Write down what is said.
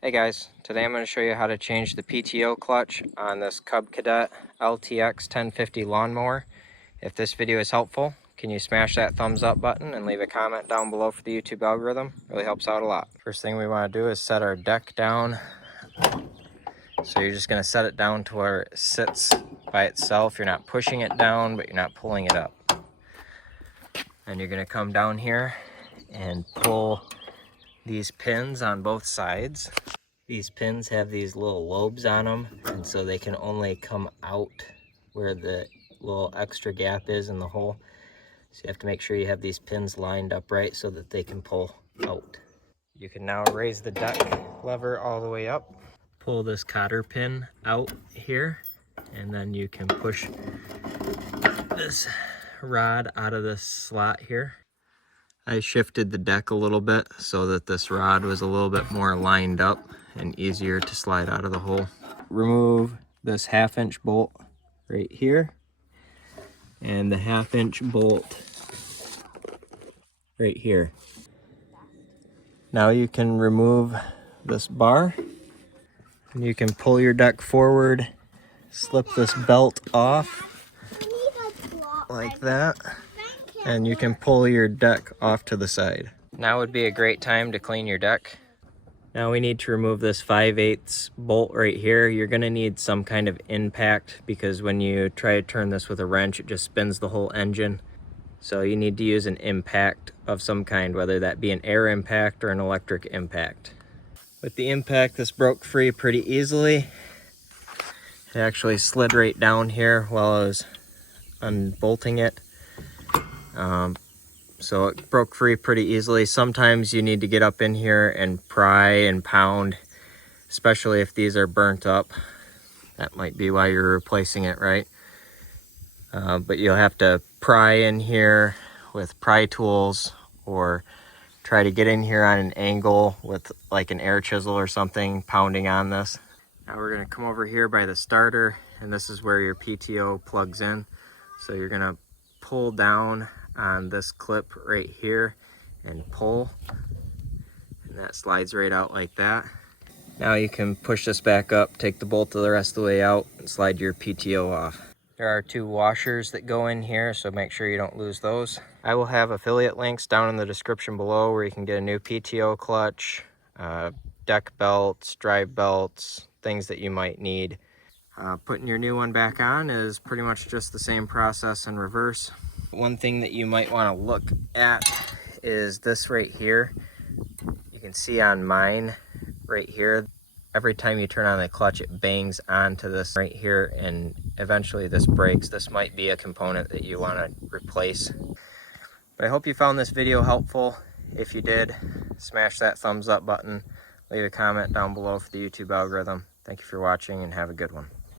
Hey guys, today I'm going to show you how to change the PTO clutch on this Cub Cadet LTX 1050 lawnmower. If this video is helpful, can you smash that thumbs up button and leave a comment down below for the YouTube algorithm? It really helps out a lot. First thing we want to do is set our deck down. So you're just going to set it down to where it sits by itself. You're not pushing it down, but you're not pulling it up. And you're going to come down here and pull these pins on both sides. These pins have these little lobes on them, and so they can only come out where the little extra gap is in the hole. So you have to make sure you have these pins lined up right so that they can pull out. You can now raise the deck lever all the way up. Pull this cotter pin out here, and then you can push this rod out of this slot here. I shifted the deck a little bit so that this rod was a little bit more lined up and easier to slide out of the hole. Remove this 1/2-inch bolt right here and the 1/2-inch bolt right here. Now you can remove this bar and you can pull your deck forward, slip this belt off like that, and you can pull your deck off to the side. Now would be a great time to clean your deck. Now we need to remove this 5/8 bolt right here. You're gonna need some kind of impact because when you try to turn this with a wrench, it just spins the whole engine. So you need to use an impact of some kind, whether that be an air impact or an electric impact. With the impact, this broke free pretty easily. It actually slid right down here while I was unbolting it. So it broke free pretty easily. Sometimes you need to get up in here and pry and pound, especially if these are burnt up. That might be why you're replacing it, right? But you'll have to pry in here with pry tools or try to get in here on an angle with like an air chisel or something, pounding on this. Now we're gonna come over here by the starter, and this is where your PTO plugs in. So you're gonna pull down on this clip right here and pull, and that slides right out like that. Now you can push this back up, take the bolt the rest of the way out, and slide your PTO off. There are 2 washers that go in here, so make sure you don't lose those. I will have affiliate links down in the description below where you can get a new PTO clutch, deck belts, drive belts, things that you might need. Putting your new one back on is pretty much just the same process in reverse. One thing that you might want to look at is this right here. You can see on mine right here, every time you turn on the clutch, it bangs onto this right here, and eventually this breaks. This might be a component that you want to replace. But I hope you found this video helpful. If you did, smash that thumbs up button. Leave a comment down below for the YouTube algorithm. Thank you for watching and have a good one.